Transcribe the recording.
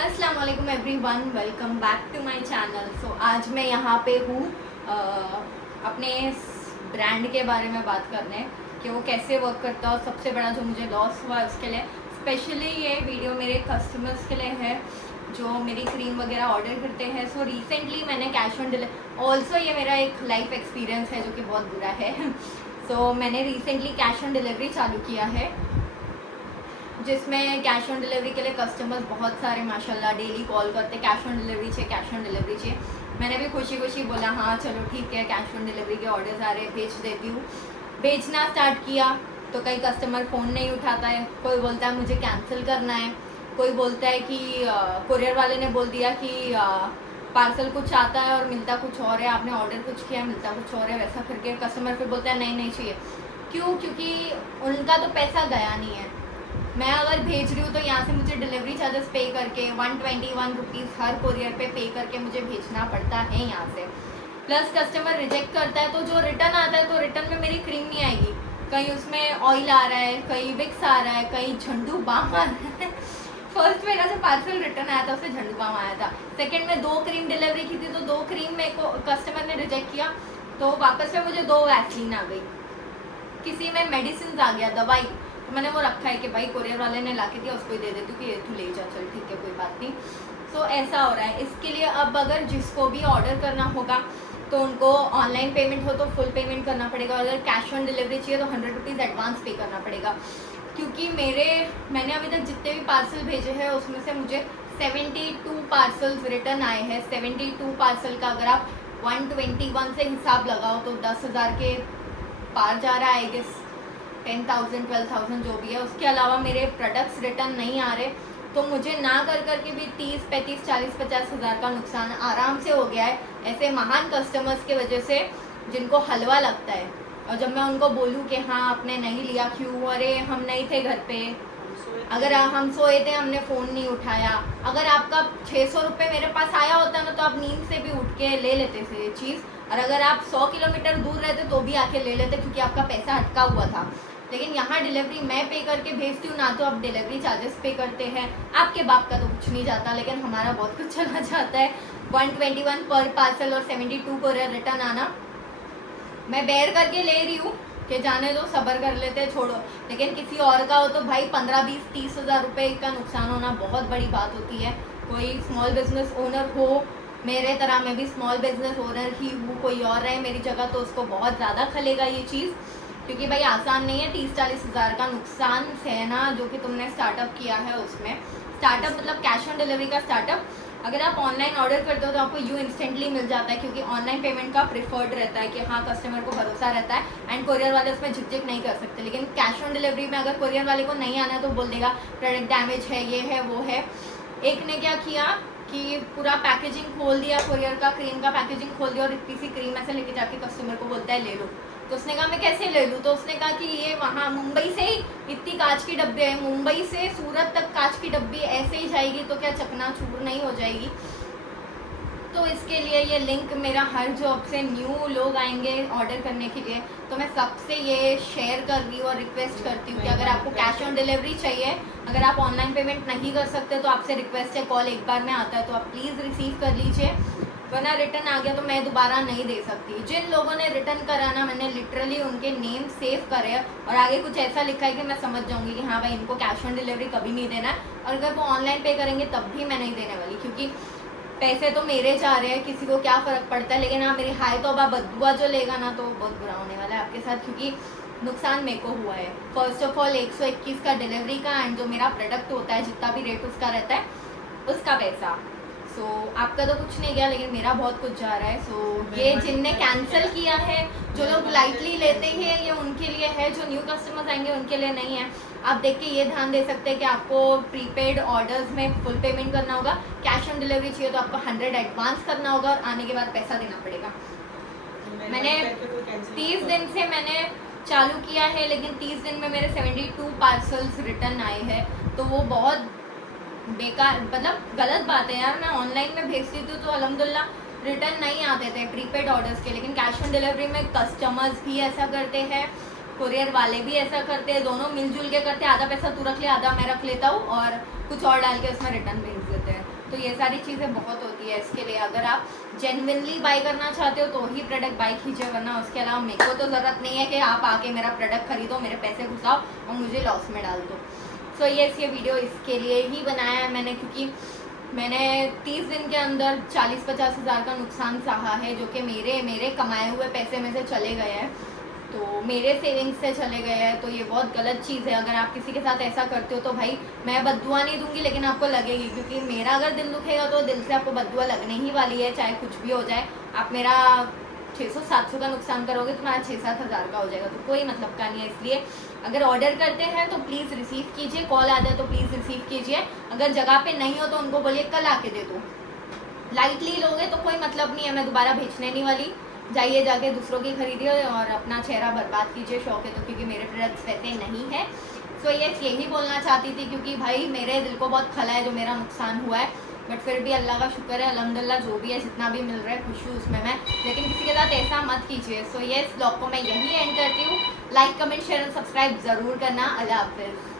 अस्सलाम वालेकुम everyone, welcome back to my channel. So आज मैं यहाँ पे हूँ अपने ब्रांड के बारे में बात करने कि वो कैसे वर्क करता है। और सबसे बड़ा जो मुझे लॉस हुआ है उसके लिए स्पेशली ये वीडियो मेरे कस्टमर्स के लिए है जो मेरी क्रीम वगैरह ऑर्डर करते हैं। सो रिसेंटली मैंने कैश ऑन डिलीवरी, ऑल्सो ये मेरा एक लाइफ एक्सपीरियंस है जो कि बहुत बुरा है। सो मैंने रिसेंटली कैश ऑन डिलीवरी चालू किया है, जिसमें कैश ऑन डिलीवरी के लिए कस्टमर्स बहुत सारे माशाल्लाह डेली कॉल करते, कैश ऑन डिलीवरी चाहिए, कैश ऑन डिलीवरी चाहिए। मैंने भी खुशी खुशी बोला हाँ चलो ठीक है, कैश ऑन डिलीवरी के ऑर्डर्स आ रहे हैं, भेज देती हूँ। भेजना स्टार्ट किया तो कई कस्टमर फ़ोन नहीं उठाता है, कोई बोलता है मुझे कैंसिल करना है, कोई बोलता है कि कुरियर वाले ने बोल दिया कि पार्सल कुछ आता है और मिलता कुछ और है, आपने ऑर्डर कुछ किया मिलता कुछ और है, वैसा करके कस्टमर फिर बोलता है नहीं नहीं चाहिए। क्यों? क्योंकि उनका तो पैसा गया नहीं है। मैं अगर भेज रही हूँ तो यहाँ से मुझे डिलीवरी चार्जेस पे करके 121 रुपीज़ हर कोरियर पे करके मुझे भेजना पड़ता है यहाँ से। प्लस कस्टमर रिजेक्ट करता है तो जो रिटर्न आता है तो रिटर्न में मेरी क्रीम नहीं आएगी, कहीं उसमें ऑयल आ रहा है, कहीं विक्स आ रहा है, कहीं झंडू बाम आ रहा है। फर्स्ट मेरा जो पार्सल रिटर्न आया था उसमें झंडू बाम आया था। सेकेंड में 2 क्रीम डिलीवरी की थी तो 2 क्रीम मेरे को कस्टमर ने रिजेक्ट किया तो वापस में मुझे 2 वैसलीन आ गई। किसी में मेडिसिन आ गया, दवाई, तो मैंने वो रखा है कि भाई कोरियर वाले ने ला के दिया उसको ही दे देती हूँ कि ये तू ले जा, चल ठीक है कोई बात नहीं। सो ऐसा हो रहा है। इसके लिए अब अगर जिसको भी ऑर्डर करना होगा तो उनको ऑनलाइन पेमेंट हो तो फुल पेमेंट करना पड़ेगा, और अगर कैश ऑन डिलीवरी चाहिए तो 100 रुपीज़ एडवांस पे करना पड़ेगा। क्योंकि मैंने अभी तक जितने भी पार्सल भेजे हैं उसमें से मुझे 72 पार्सल्स रिटर्न आए हैं। 72 पार्सल का अगर आप 121 से हिसाब लगाओ तो 10,000 के पार जा रहा है, आई गेस 10,000 12,000 जो भी है। उसके अलावा मेरे प्रोडक्ट्स रिटर्न नहीं आ रहे तो मुझे ना कर करके भी 30 35 40 50 हज़ार का नुकसान आराम से हो गया है, ऐसे महान कस्टमर्स के वजह से जिनको हलवा लगता है। और जब मैं उनको बोलूँ कि हाँ आपने नहीं लिया क्यों, अरे हम नहीं थे घर पे, अगर हम सोए थे हमने फ़ोन नहीं उठाया। अगर आपका 600 रुपये मेरे पास आया होता ना तो आप नींद से भी उठ के ले लेते थे ये चीज़, और अगर आप 100 किलोमीटर दूर रहते तो भी आके ले लेते क्योंकि आपका पैसा अटका हुआ था। लेकिन यहाँ डिलीवरी मैं पे करके भेजती हूँ ना, तो आप डिलीवरी चार्जेस पे करते हैं। आपके बाप का तो कुछ नहीं जाता लेकिन हमारा बहुत कुछ चला जाता है। 121 पर पार्सल और 72 कोरियर रिटर्न आना मैं बेयर करके ले रही हूँ कि जाने दो, सब्र कर लेते हैं, छोड़ो। लेकिन किसी और का हो तो भाई 15 20 30 हज़ार रुपये का नुकसान होना बहुत बड़ी बात होती है। कोई स्मॉल बिजनेस ओनर हो, मेरे तरह मैं भी स्मॉल बिजनेस ओनर ही हूँ, कोई और रहे मेरी जगह तो उसको बहुत ज़्यादा खलेगा ये चीज़, क्योंकि भाई आसान नहीं है 30-40 हज़ार का नुकसान सहना जो कि तुमने स्टार्टअप किया है उसमें। स्टार्टअप मतलब कैश ऑन डिलीवरी का स्टार्टअप। अगर आप ऑनलाइन ऑर्डर करते हो तो आपको यूँ इंस्टेंटली मिल जाता है क्योंकि ऑनलाइन पेमेंट का प्रिफर्ड रहता है कि हाँ कस्टमर को भरोसा रहता है एंड कोरियर वाले उसमें झिकझिक नहीं कर सकते। लेकिन कैश ऑन डिलीवरी में अगर कोरियर वाले को नहीं आना है तो बोल देगा प्रोडक्ट डैमेज है, ये है वो है। एक ने क्या किया कि पूरा पैकेजिंग खोल दिया, कोरियर का क्रीम का पैकेजिंग खोल दिया और इतनी सी क्रीम ऐसे लेके जाके कस्टमर को बोलता है ले लो। तो उसने कहा मैं कैसे ले लूँ, तो उसने कहा कि ये वहाँ मुंबई से ही इतनी कांच की डब्बे है, मुंबई से सूरत तक कांच की डब्बी ऐसे ही जाएगी तो क्या चकनाचूर नहीं हो जाएगी। तो इसके लिए ये लिंक मेरा हर जॉब से न्यू लोग आएंगे ऑर्डर करने के लिए तो मैं सबसे ये शेयर कर रही हूँ और रिक्वेस्ट करती हूँ कि अगर आपको कैश ऑन डिलीवरी चाहिए, अगर आप ऑनलाइन पेमेंट नहीं कर सकते तो आपसे रिक्वेस्ट है, कॉल एक बार में आता है तो आप प्लीज़ रिसीव कर लीजिए, वरना रिटर्न आ गया तो मैं दोबारा नहीं दे सकती। जिन लोगों ने रिटर्न कराना मैंने लिटरली उनके नेम सेव करे और आगे कुछ ऐसा लिखा है कि मैं समझ जाऊंगी कि हाँ भाई इनको कैश ऑन डिलीवरी कभी नहीं देना है, और अगर वो ऑनलाइन पे करेंगे तब भी मैं नहीं देने वाली क्योंकि पैसे तो मेरे जा रहे हैं, किसी को क्या फ़र्क पड़ता है। लेकिन हाँ मेरी हाय तौबा बददुआ जो लेगा ना तो बहुत बुरा होने वाला है आपके साथ, क्योंकि नुकसान मेरे को हुआ है। फर्स्ट ऑफ ऑल 121 का डिलीवरी का एंड जो मेरा प्रोडक्ट होता है जितना भी रेट उसका रहता है उसका पैसा। सो आपका तो कुछ नहीं गया लेकिन मेरा बहुत कुछ जा रहा है। सो ये जिनने कैंसिल किया है, जो लोग लाइटली लेते हैं, ये उनके लिए है, जो न्यू कस्टमर्स आएंगे उनके लिए नहीं है। आप देख के ये ध्यान दे सकते हैं कि आपको प्रीपेड ऑर्डर्स में फुल पेमेंट करना होगा, कैश ऑन डिलीवरी चाहिए तो आपको 100 एडवांस करना होगा और आने के बाद पैसा देना पड़ेगा। मैंने 30 दिन से मैंने चालू किया है लेकिन 30 दिन में मेरे 72 पार्सल्स रिटर्न आए हैं, तो वो बहुत बेकार मतलब गलत बात है यार। मैं ऑनलाइन में भेजती थी तो अल्हम्दुलिल्लाह रिटर्न नहीं आते थे प्रीपेड ऑर्डर्स के, लेकिन कैश ऑन डिलीवरी में कस्टमर्स भी ऐसा करते हैं, कोरियर वाले भी ऐसा करते हैं, दोनों मिलजुल के करते हैं। आधा पैसा तू रख ले, आधा मैं रख लेता हूँ और कुछ और डाल के उसमें रिटर्न भेज देते हैं। तो ये सारी चीज़ें बहुत होती है। इसके लिए अगर आप जेन्युइनली बाई करना चाहते हो तो ही प्रोडक्ट बाई कीजिए, वरना उसके अलावा मेरे को तो ज़रूरत नहीं है कि आप आके मेरा प्रोडक्ट खरीदो, मेरे पैसे घुसाओ और मुझे लॉस में डाल दो। सो ये वीडियो इसके लिए ही बनाया है मैंने, क्योंकि मैंने 30 दिन के अंदर 40-50 हज़ार का नुकसान सहा है, जो कि मेरे कमाए हुए पैसे में से चले गए हैं, तो मेरे सेविंग्स से चले गए हैं। तो ये बहुत गलत चीज़ है। अगर आप किसी के साथ ऐसा करते हो तो भाई मैं बद्दुआ नहीं दूंगी, लेकिन आपको लगेगी, क्योंकि मेरा अगर दिल दुखेगा तो दिल से आपको बद्दुआ लगने ही वाली है, चाहे कुछ भी हो जाए। आप मेरा 600-700 का नुकसान करोगे तो मेरा 6-7 हज़ार का हो जाएगा, तो कोई मतलब का नहीं है। इसलिए अगर ऑर्डर करते हैं तो प्लीज़ रिसीव कीजिए, कॉल आ जाए तो प्लीज़ रिसीव कीजिए। अगर जगह पे नहीं हो तो उनको बोलिए कल आके दे दो। लाइटली लोगे तो कोई मतलब नहीं है, मैं दोबारा भेजने नहीं वाली। जाइए जाके दूसरों की खरीदिए और अपना चेहरा बर्बाद कीजिए, शौक है तो, क्योंकि मेरे प्रोडक्ट्स वैसे नहीं है। सो यही बोलना चाहती थी, क्योंकि भाई मेरे दिल को बहुत खला है जो मेरा नुकसान हुआ है, बट फिर भी अल्लाह का शुक्र है, अल्हम्दुलिल्लाह, जो भी है जितना भी मिल रहा है खुश हूँ उसमें मैं। लेकिन किसी के साथ ऐसा मत कीजिए। सो ये ब्लॉग को मैं यही एंड करती हूँ। लाइक, कमेंट, शेयर और सब्सक्राइब ज़रूर करना। अल्लाह हाफिज़।